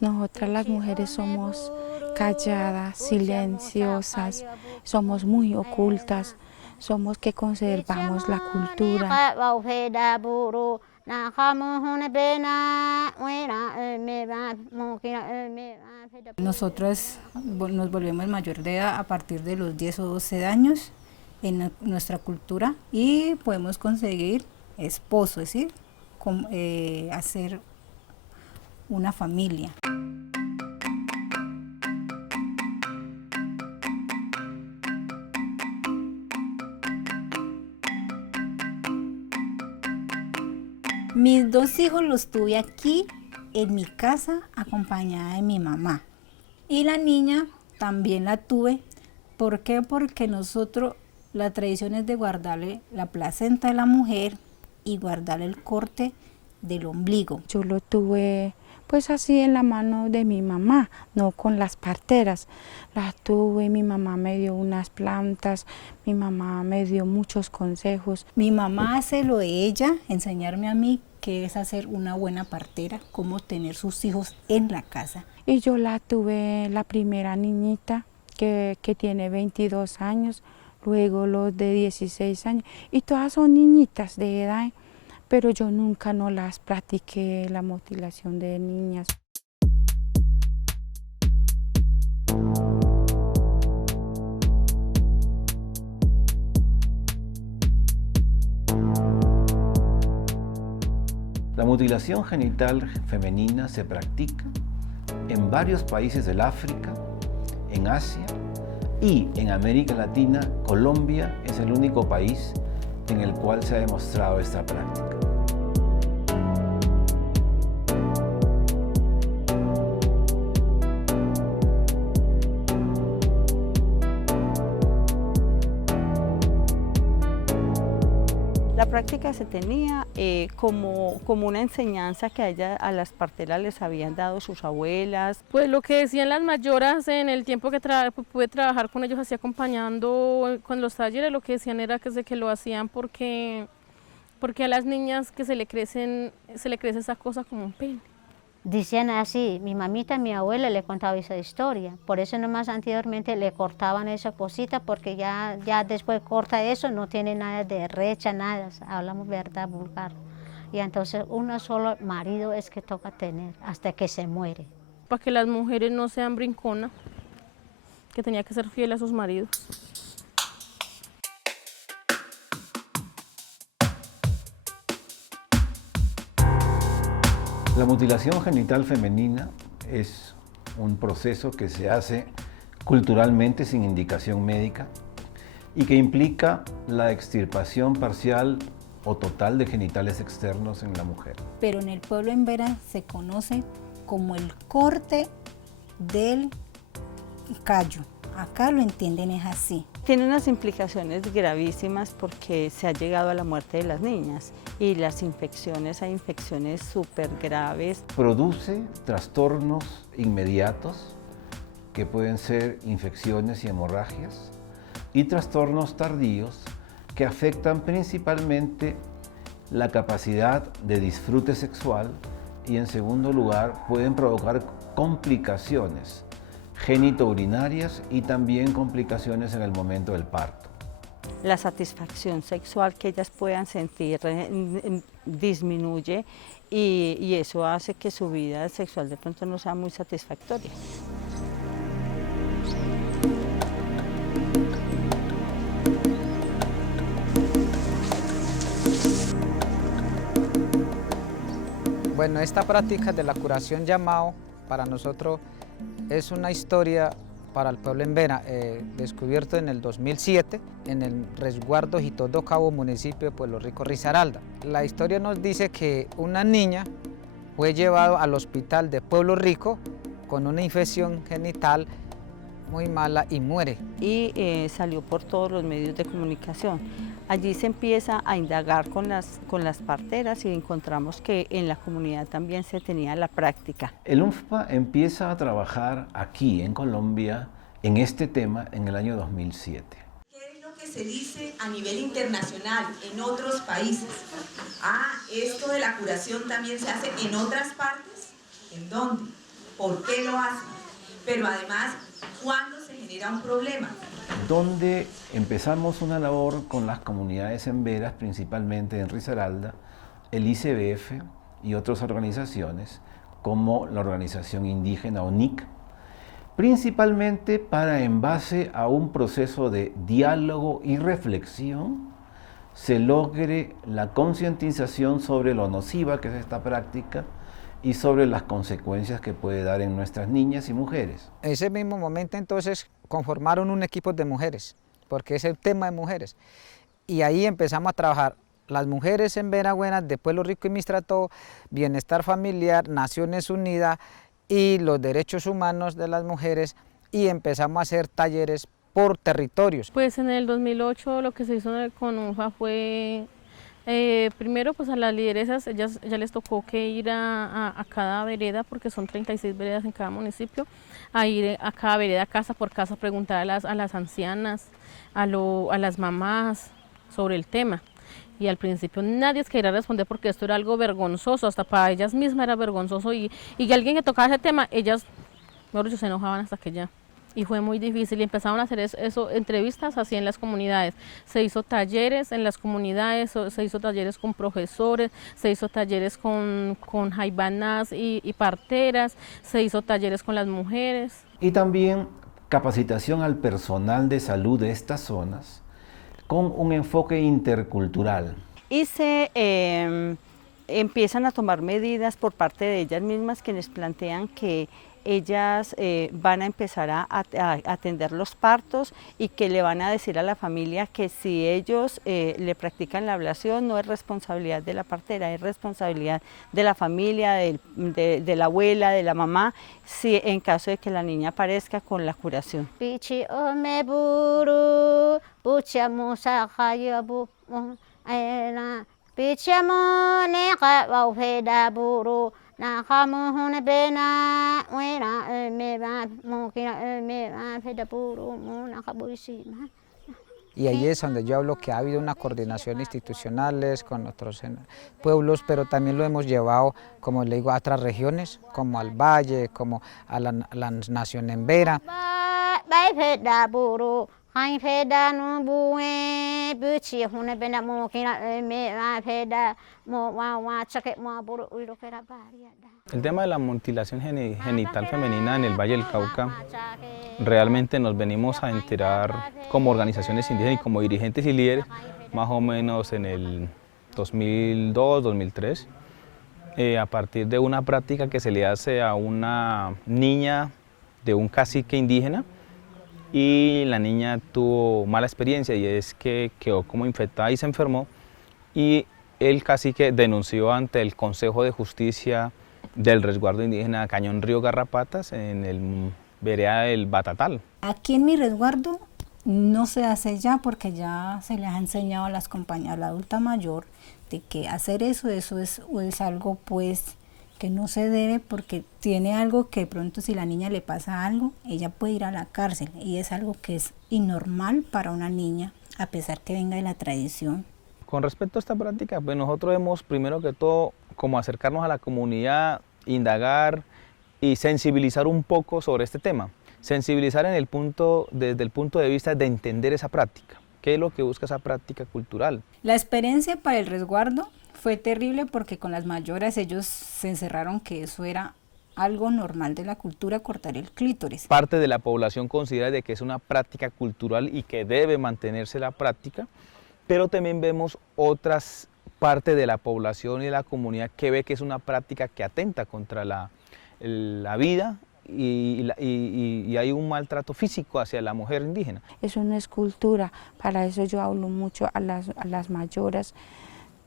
Nosotras las mujeres somos calladas, silenciosas, somos muy ocultas, somos que conservamos la cultura. Nosotras nos volvemos mayor de edad a partir de los 10 o 12 años en nuestra cultura y podemos conseguir esposo, es decir, hacer una familia. Mis dos hijos los tuve aquí en mi casa acompañada de mi mamá. Y la niña también la tuve. ¿Por qué? Porque nosotros, la tradición es de guardarle la placenta de la mujer y guardarle el corte del ombligo. Yo lo tuve pues así en la mano de mi mamá, no con las parteras. Las tuve, mi mamá me dio unas plantas, mi mamá me dio muchos consejos. Mi mamá hace lo de ella, enseñarme a mí qué es hacer una buena partera, cómo tener sus hijos en la casa. Y yo la tuve, la primera niñita que tiene 22 años, luego los de 16 años, y todas son niñitas de edad, pero yo nunca no las practiqué la mutilación de niñas. La mutilación genital femenina se practica en varios países del África, en Asia y en América Latina. Colombia es el único país en el cual se ha demostrado esta práctica. La práctica se tenía como una enseñanza que a las parteras les habían dado sus abuelas. Pues lo que decían las mayoras en el tiempo que pude trabajar con ellos así acompañando con los talleres, lo que decían era que lo hacían porque a las niñas que se le crece esa cosa como un pene. Decían así, mi mamita, mi abuela le contaba esa historia, por eso nomás anteriormente le cortaban esa cosita, porque ya después corta eso, no tiene nada de recha, nada, hablamos verdad vulgar. Y entonces uno solo marido es que toca tener hasta que se muere. Para que las mujeres no sean brinconas, que tenía que ser fiel a sus maridos. La mutilación genital femenina es un proceso que se hace culturalmente sin indicación médica y que implica la extirpación parcial o total de genitales externos en la mujer. Pero en el pueblo en Vera se conoce como el corte del callo. Acá lo entienden es así. Tiene unas implicaciones gravísimas porque se ha llegado a la muerte de las niñas y las infecciones, hay infecciones súper graves. Produce trastornos inmediatos que pueden ser infecciones y hemorragias y trastornos tardíos que afectan principalmente la capacidad de disfrute sexual y en segundo lugar pueden provocar complicaciones genitourinarias y también complicaciones en el momento del parto. La satisfacción sexual que ellas puedan sentir disminuye y eso hace que su vida sexual de pronto no sea muy satisfactoria. Bueno, esta práctica de la curación llamado para nosotros es una historia para el pueblo en Vera, descubierto en el 2007 en el resguardo Jitodo Cabo, municipio de Pueblo Rico, Risaralda. La historia nos dice que una niña fue llevada al hospital de Pueblo Rico con una infección genital muy mala y muere. Y salió por todos los medios de comunicación. Allí se empieza a indagar con las parteras y encontramos que en la comunidad también se tenía la práctica. El UNFPA empieza a trabajar aquí en Colombia en este tema en el año 2007. que se dice a nivel internacional, en otros países. Esto de la curación también se hace en otras partes. ¿En dónde? ¿Por qué lo hacen? Pero además, ¿cuándo se genera un problema? Donde empezamos una labor con las comunidades emberas, principalmente en Risaralda, el ICBF y otras organizaciones, como la organización indígena ONIC, principalmente para, en base a un proceso de diálogo y reflexión, se logre la concientización sobre lo nociva que es esta práctica y sobre las consecuencias que puede dar en nuestras niñas y mujeres. En ese mismo momento entonces conformaron un equipo de mujeres, porque es el tema de mujeres, y ahí empezamos a trabajar las mujeres en Buenas, de Pueblo Rico y Mistrató, Bienestar Familiar, Naciones Unidas y los derechos humanos de las mujeres, y empezamos a hacer talleres por territorios. Pues en el 2008 lo que se hizo con UNFA fue, primero pues a las lideresas, ya les tocó que ir a cada vereda, porque son 36 veredas en cada municipio, a ir a cada vereda casa por casa a preguntar a las ancianas, a las mamás sobre el tema. Y al principio nadie quería responder porque esto era algo vergonzoso, hasta para ellas mismas era vergonzoso, y alguien que tocaba ese tema, ellas, mejor dicho, se enojaban hasta que ya. Y fue muy difícil, y empezaron a hacer eso, entrevistas así en las comunidades. Se hizo talleres en las comunidades, se hizo talleres con profesores, se hizo talleres con jaibanas y parteras, se hizo talleres con las mujeres. Y también capacitación al personal de salud de estas zonas, con un enfoque intercultural. Y se empiezan a tomar medidas por parte de ellas mismas, quienes plantean que ellas van a empezar a atender los partos, y que le van a decir a la familia que si ellos le practican la ablación no es responsabilidad de la partera, es responsabilidad de la familia, de la abuela, de la mamá, si en caso de que la niña aparezca con la curación. Y ahí es donde yo hablo que ha habido una coordinación institucionales con otros pueblos, pero también lo hemos llevado, como le digo, a otras regiones, como al Valle, como a la Nación Embera. El tema de la mutilación genital femenina en el Valle del Cauca, realmente nos venimos a enterar como organizaciones indígenas y como dirigentes y líderes más o menos en el 2002, 2003, a partir de una práctica que se le hace a una niña de un cacique indígena, y la niña tuvo mala experiencia, y es que quedó como infectada y se enfermó, y el cacique denunció ante el Consejo de Justicia del resguardo indígena Cañón Río Garrapatas en el vereda del Batatal. Aquí en mi resguardo no se hace ya, porque ya se les ha enseñado a las compañeras, a la adulta mayor, de que hacer eso es algo pues que no se debe, porque tiene algo que de pronto si la niña le pasa algo, ella puede ir a la cárcel, y es algo que es innormal para una niña, a pesar que venga de la tradición. Con respecto a esta práctica, pues nosotros hemos primero que todo como acercarnos a la comunidad, indagar y sensibilizar un poco sobre este tema. Sensibilizar desde el punto de vista de entender esa práctica. ¿Qué es lo que busca esa práctica cultural? La experiencia para el resguardo fue terrible, porque con las mayores ellos se encerraron que eso era algo normal de la cultura, cortar el clítoris. Parte de la población considera de que es una práctica cultural y que debe mantenerse la práctica, pero también vemos otras partes de la población y de la comunidad que ve que es una práctica que atenta contra la vida y hay un maltrato físico hacia la mujer indígena. Eso no es cultura, para eso yo hablo mucho a las mayores.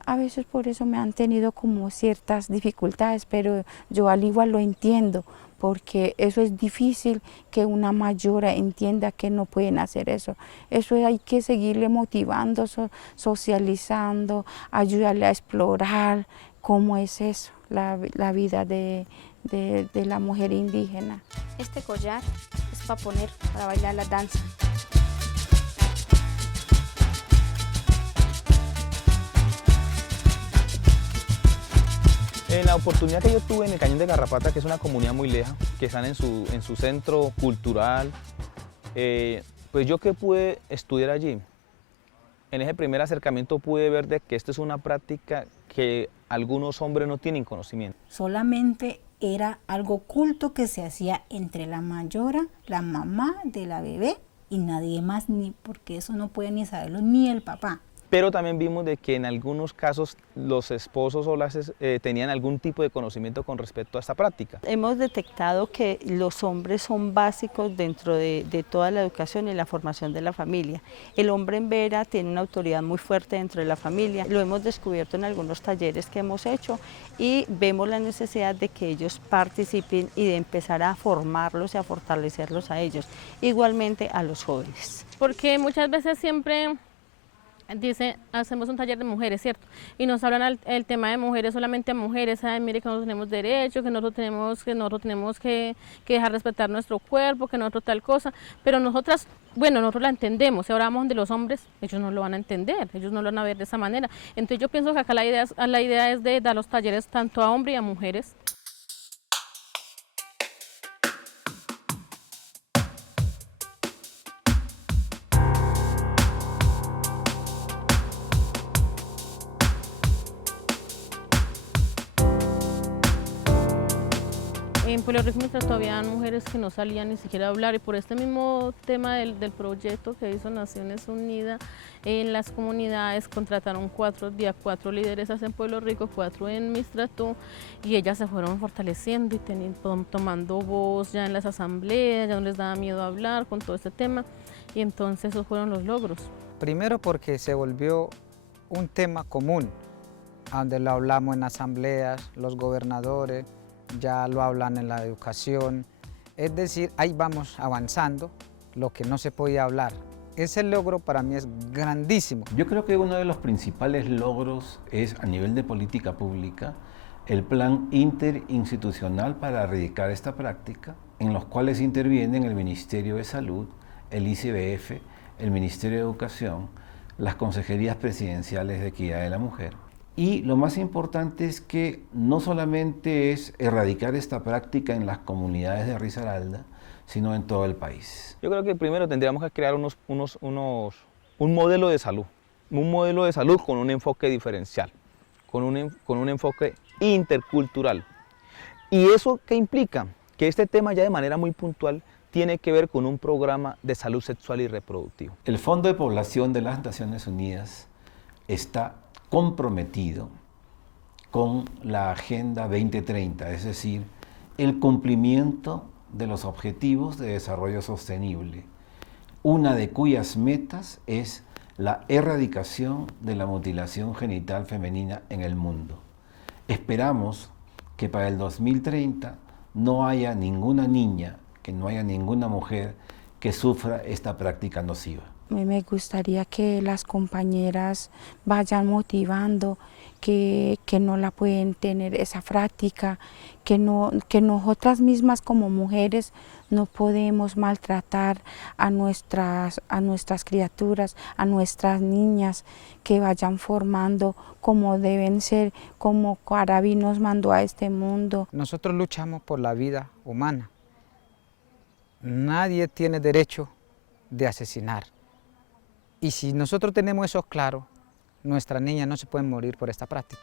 A veces por eso me han tenido como ciertas dificultades, pero yo al igual lo entiendo, porque eso es difícil que una mayora entienda que no pueden hacer eso. Eso hay que seguirle motivando, socializando, ayudarle a explorar cómo es eso, la vida de la mujer indígena. Este collar es para poner, para bailar la danza. la oportunidad que yo tuve en el Cañón de Garrapata, que es una comunidad muy leja, que están en su centro cultural, pues yo que pude estudiar allí, en ese primer acercamiento pude ver de que esto es una práctica que algunos hombres no tienen conocimiento. Solamente era algo oculto que se hacía entre la mayora, la mamá de la bebé y nadie más, ni porque eso no puede ni saberlo ni el papá. Pero también vimos de que en algunos casos los esposos o las tenían algún tipo de conocimiento con respecto a esta práctica. Hemos detectado que los hombres son básicos dentro de toda la educación y la formación de la familia. El hombre en vera tiene una autoridad muy fuerte dentro de la familia. Lo hemos descubierto en algunos talleres que hemos hecho y vemos la necesidad de que ellos participen y de empezar a formarlos y a fortalecerlos a ellos. Igualmente a los jóvenes. Porque muchas veces siempre dice, hacemos un taller de mujeres, ¿cierto? Y nos hablan el tema de mujeres, solamente a mujeres, ay, mire que nosotros tenemos derechos, que nosotros tenemos que dejar respetar nuestro cuerpo, que nosotros tal cosa, pero nosotras, bueno, nosotros la entendemos, si ahora vamos de los hombres, ellos no lo van a entender, ellos no lo van a ver de esa manera. Entonces yo pienso que acá la idea es de dar los talleres tanto a hombres y a mujeres. En Pueblo Rico mientras todavía había mujeres que no salían ni siquiera a hablar y por este mismo tema del proyecto que hizo Naciones Unidas, en las comunidades contrataron 4 lideresas en Pueblo Rico, 4 en Mistrató y ellas se fueron fortaleciendo y tomando voz ya en las asambleas, ya no les daba miedo hablar con todo este tema y entonces esos fueron los logros. Primero porque se volvió un tema común, donde lo hablamos en asambleas, los gobernadores, ya lo hablan en la educación, es decir, ahí vamos avanzando lo que no se podía hablar. Ese logro para mí es grandísimo. Yo creo que uno de los principales logros es, a nivel de política pública, el plan interinstitucional para erradicar esta práctica, en los cuales intervienen el Ministerio de Salud, el ICBF, el Ministerio de Educación, las consejerías presidenciales de Equidad de la Mujer. Y lo más importante es que no solamente es erradicar esta práctica en las comunidades de Risaralda, sino en todo el país. Yo creo que primero tendríamos que crear un modelo de salud, con un enfoque diferencial, con un enfoque intercultural. ¿Y eso qué implica? Que este tema ya de manera muy puntual tiene que ver con un programa de salud sexual y reproductiva. El Fondo de Población de las Naciones Unidas está comprometido con la Agenda 2030, es decir, el cumplimiento de los Objetivos de Desarrollo Sostenible, una de cuyas metas es la erradicación de la mutilación genital femenina en el mundo. Esperamos que para el 2030 no haya ninguna niña, que no haya ninguna mujer que sufra esta práctica nociva. Me gustaría que las compañeras vayan motivando que no la pueden tener esa práctica, que nosotras mismas como mujeres no podemos maltratar a nuestras criaturas, a nuestras niñas, que vayan formando como deben ser, como Caraví nos mandó a este mundo. Nosotros luchamos por la vida humana. Nadie tiene derecho de asesinar. Y si nosotros tenemos eso claro, nuestras niñas no se pueden morir por esta práctica.